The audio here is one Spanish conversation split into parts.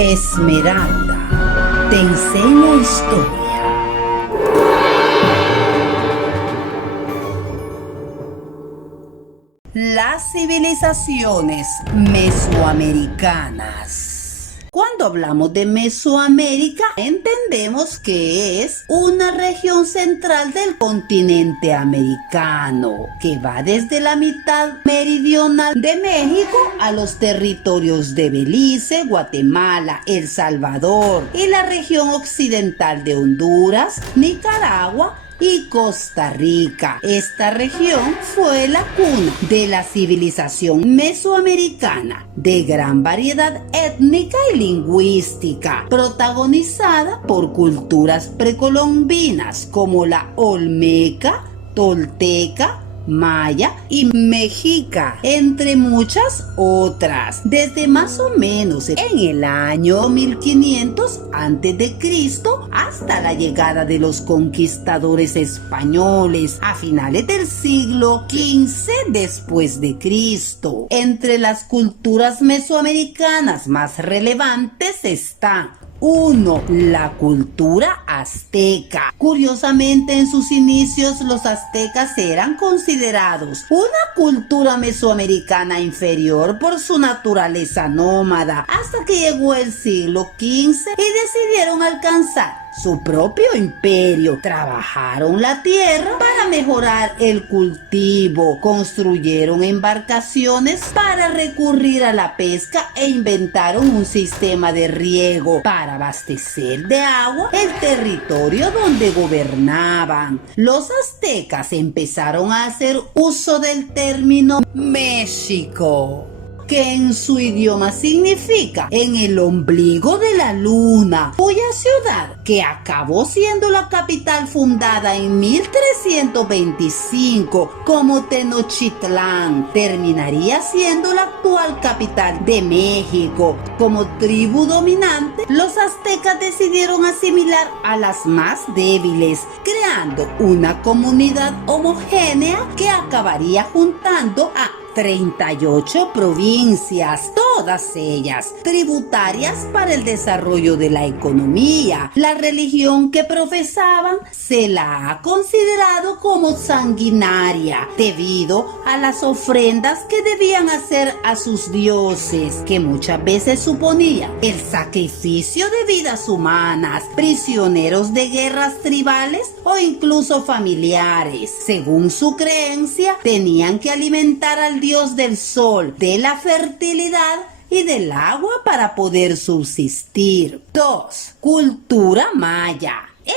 Esmeralda te enseña historia. Las civilizaciones mesoamericanas. Cuando hablamos de Mesoamérica, entendemos que es una región central del continente americano, que va desde la mitad meridional de México a los territorios de Belice, Guatemala, El Salvador y la región occidental de Honduras, Nicaragua y Costa Rica. Esta región fue la cuna de la civilización mesoamericana, de gran variedad étnica y lingüística, protagonizada por culturas precolombinas como la olmeca, tolteca, maya y mexica, entre muchas otras. Desde más o menos en el año 1500 a.C. hasta la llegada de los conquistadores españoles a finales del siglo XV después de Cristo. Entre las culturas mesoamericanas más relevantes está 1. La cultura azteca. Curiosamente, en sus inicios los aztecas eran considerados una cultura mesoamericana inferior por su naturaleza nómada, hasta que llegó el siglo XV y decidieron alcanzar su propio imperio. Trabajaron la tierra para mejorar el cultivo, construyeron embarcaciones para recurrir a la pesca e inventaron un sistema de riego para abastecer de agua el territorio donde gobernaban. Los aztecas empezaron a hacer uso del término México, que en su idioma significa en el ombligo de la luna, cuya ciudad, que acabó siendo la capital fundada en 1325 como Tenochtitlán, terminaría siendo la actual capital de México. Como tribu dominante, los aztecas decidieron asimilar a las más débiles, creando una comunidad homogénea que acabaría juntando a 38 provincias, todas ellas tributarias para el desarrollo de la economía. La religión que profesaban se la ha considerado como sanguinaria debido a las ofrendas que debían hacer a sus dioses, que muchas veces suponían el sacrificio de vidas humanas, prisioneros de guerras tribales o incluso familiares. Según su creencia, tenían que alimentar al dios del sol, de la fertilidad y del agua para poder subsistir. 2. Cultura maya.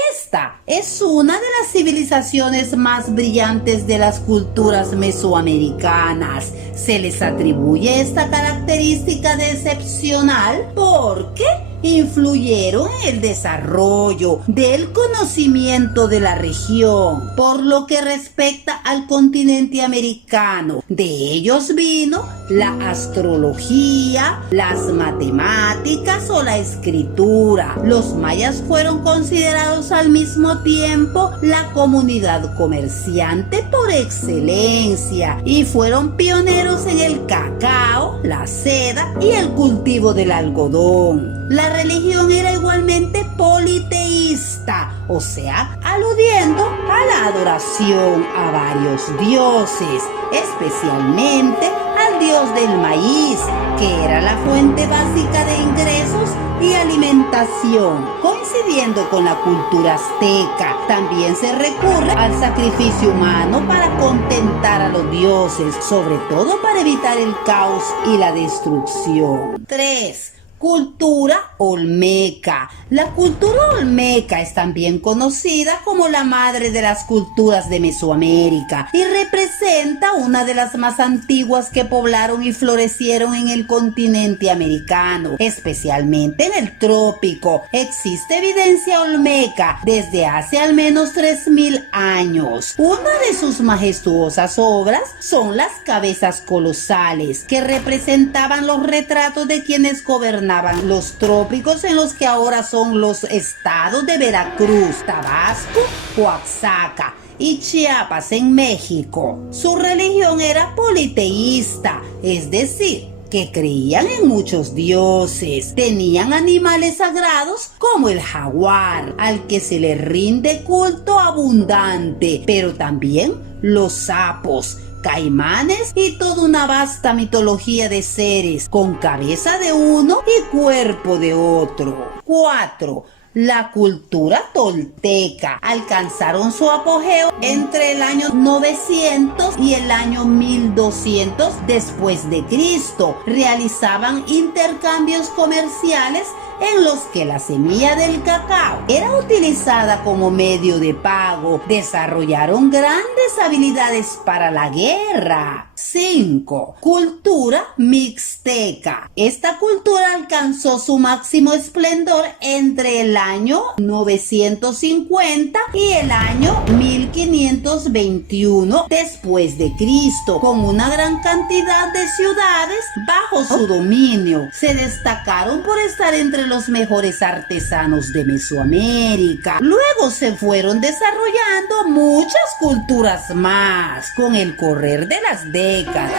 Esta es una de las civilizaciones más brillantes de las culturas mesoamericanas. Se les atribuye esta característica de excepcional porque influyeron en el desarrollo del conocimiento de la región. Por lo que respecta al continente americano, de ellos vino la astrología, las matemáticas o la escritura. Los mayas fueron considerados al mismo tiempo la comunidad comerciante por excelencia y fueron pioneros en el cacao, la seda y el cultivo del algodón. La religión era igualmente politeísta, o sea, aludiendo a la adoración a varios dioses, especialmente al dios del maíz, que era la fuente básica de ingresos y alimentación. Coincidiendo con la cultura azteca, también se recurre al sacrificio humano para contentar a los dioses, sobre todo para evitar el caos y la destrucción. 3. Cultura olmeca. La cultura olmeca es también conocida como la madre de las culturas de Mesoamérica y representa una de las más antiguas que poblaron y florecieron en el continente americano, especialmente en el trópico. Existe evidencia olmeca desde hace al menos 3000 años. Una de sus majestuosas obras son las cabezas colosales, que representaban los retratos de quienes gobernaban los trópicos en los que ahora son los estados de Veracruz, Tabasco, Oaxaca y Chiapas en México. Su religión era politeísta, es decir, que creían en muchos dioses. Tenían animales sagrados como el jaguar, al que se le rinde culto abundante, pero también los sapos, caimanes y toda una vasta mitología de seres con cabeza de uno y cuerpo de otro. 4. La cultura tolteca alcanzaron su apogeo entre el año 900 y el año 1200 después de Cristo. Realizaban intercambios comerciales en los que la semilla del cacao era utilizada como medio de pago. Desarrollaron grandes habilidades para la guerra. 5. Cultura mixteca. Esta cultura alcanzó su máximo esplendor entre el año 950 y el año 1521 después de Cristo, con una gran cantidad de ciudades bajo su dominio. Se destacaron por estar entre los mejores artesanos de Mesoamérica. Luego se fueron desarrollando muchas culturas más con el correr de las décadas.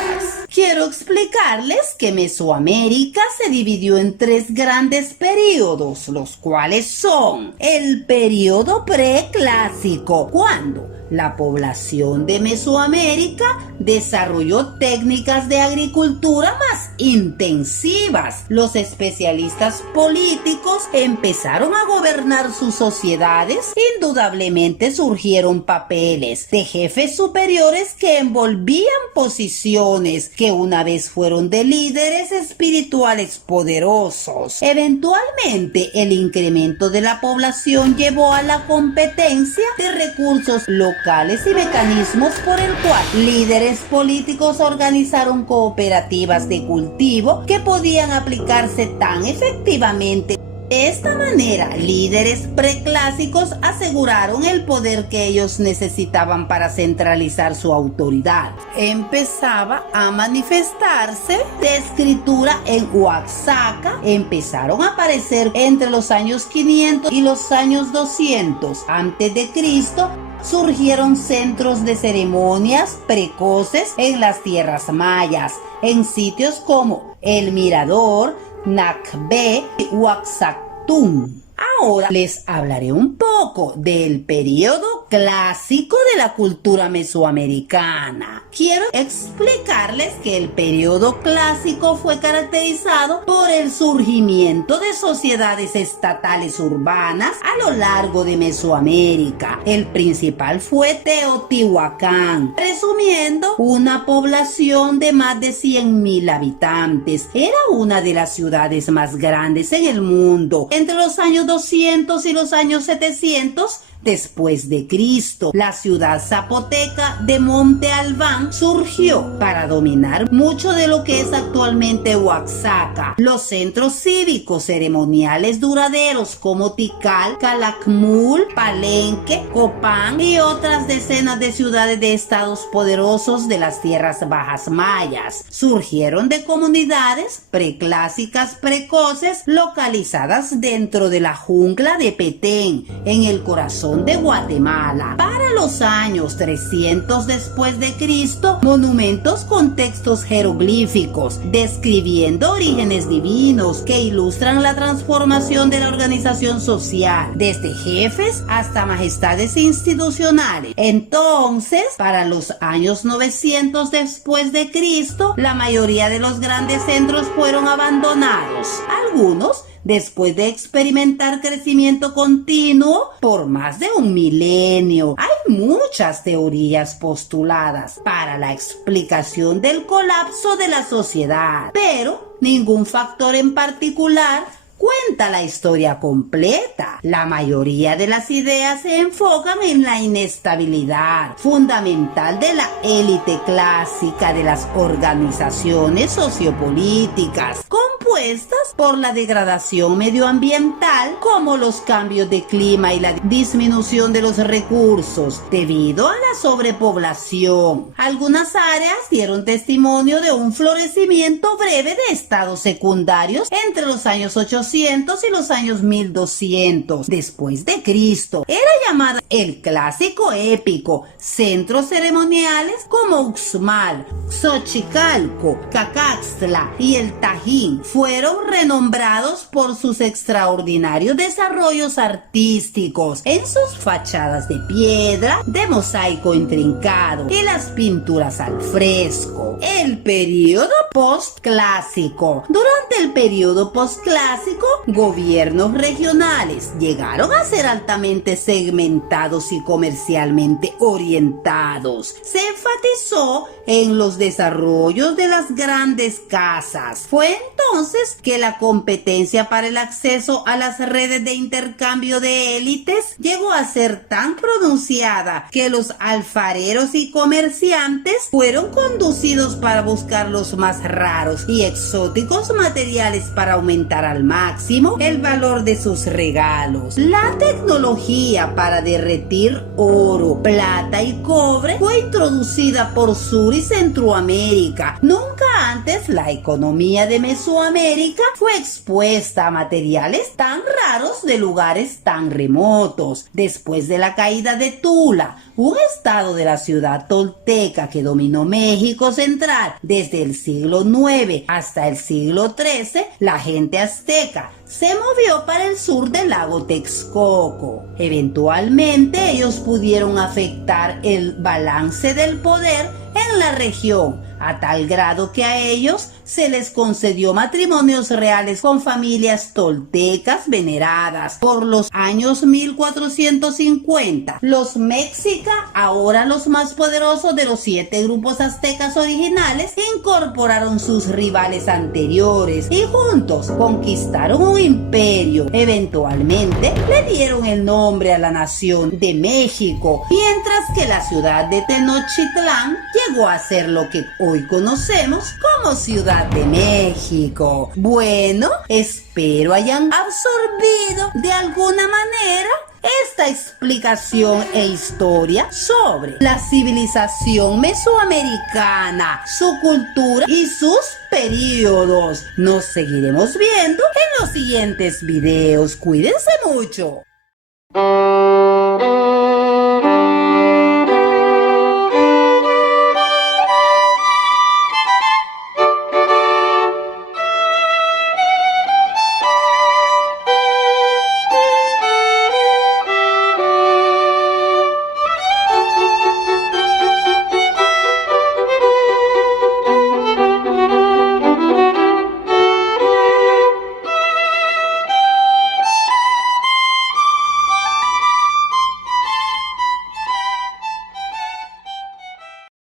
Quiero explicarles que Mesoamérica se dividió en 3 grandes periodos, los cuales son el periodo preclásico, cuando la población de Mesoamérica desarrolló técnicas de agricultura más intensivas. Los especialistas políticos empezaron a gobernar sus sociedades. Indudablemente surgieron papeles de jefes superiores que envolvían posiciones que una vez fueron de líderes espirituales poderosos. Eventualmente, el incremento de la población llevó a la competencia de recursos locales y mecanismos por el cual líderes políticos organizaron cooperativas de cultivo que podían aplicarse tan efectivamente. De esta manera, líderes preclásicos aseguraron el poder que ellos necesitaban para centralizar su autoridad. Empezaba a manifestarse de escritura en Oaxaca. Empezaron a aparecer entre los años 500 y los años 200 antes de Cristo. Surgieron centros de ceremonias precoces en las tierras mayas, en sitios como El Mirador, Nacbe y Huaxactún. Ahora les hablaré un poco del periodo clásico de la cultura mesoamericana. Quiero explicarles que el periodo clásico fue caracterizado por el surgimiento de sociedades estatales urbanas a lo largo de Mesoamérica. El principal fue Teotihuacán, presumiendo una población de más de 100,000 habitantes. Era una de las ciudades más grandes en el mundo. Entre los años 200 y los años 700 después de Cristo, la ciudad zapoteca de Monte Albán surgió para dominar mucho de lo que es actualmente Oaxaca. Los centros cívicos ceremoniales duraderos como Tikal, Calakmul, Palenque, Copán y otras decenas de ciudades de estados poderosos de las tierras bajas mayas surgieron de comunidades preclásicas precoces localizadas dentro de la jungla de Petén, en el corazón de Guatemala. Para los años 300 después de Cristo, monumentos con textos jeroglíficos describiendo orígenes divinos que ilustran la transformación de la organización social, desde jefes hasta majestades institucionales. Entonces, para los años 900 después de Cristo, la mayoría de los grandes centros fueron abandonados. Algunos después de experimentar crecimiento continuo por más de un milenio. Hay muchas teorías postuladas para la explicación del colapso de la sociedad, pero ningún factor en particular cuenta la historia completa. La mayoría de las ideas se enfocan en la inestabilidad fundamental de la élite clásica de las organizaciones sociopolíticas, con compuestas por la degradación medioambiental, como los cambios de clima y la disminución de los recursos debido a la sobrepoblación. Algunas áreas dieron testimonio de un florecimiento breve de estados secundarios entre los años 800 y los años 1200 después de Cristo. Era llamada el Clásico Épico. Centros ceremoniales como Uxmal, Xochicalco, Cacaxtla y el Tajín fueron renombrados por sus extraordinarios desarrollos artísticos en sus fachadas de piedra, de mosaico intrincado y las pinturas al fresco. El período postclásico. Durante el período postclásico, gobiernos regionales llegaron a ser altamente segmentados y comercialmente orientados. Se enfatizó en los desarrollos de las grandes casas. Fue entonces que la competencia para el acceso a las redes de intercambio de élites llegó a ser tan pronunciada que los alfareros y comerciantes fueron conducidos para buscar los más raros y exóticos materiales para aumentar al máximo el valor de sus regalos. La tecnología para derretir oro, plata y cobre fue introducida por Sur y Centroamérica. Nunca antes la economía de Mesoamérica fue expuesta a materiales tan raros de lugares tan remotos. Después de la caída de Tula, un estado de la ciudad tolteca que dominó México central desde el siglo IX hasta el siglo XIII, la gente azteca se movió para el sur del lago Texcoco. Eventualmente ellos pudieron afectar el balance del poder en la región, a tal grado que a ellos se les concedió matrimonios reales con familias toltecas veneradas. Por los años 1450, los mexica, ahora los más poderosos de los 7 grupos aztecas originales, incorporaron sus rivales anteriores y juntos conquistaron un imperio. Eventualmente le dieron el nombre a la nación de México, mientras que la ciudad de Tenochtitlán llegó a ser lo que hoy conocemos como Ciudad de México. Bueno, espero hayan absorbido de alguna manera esta explicación e historia sobre la civilización mesoamericana, su cultura y sus periodos. Nos seguiremos viendo en los siguientes videos. Cuídense mucho.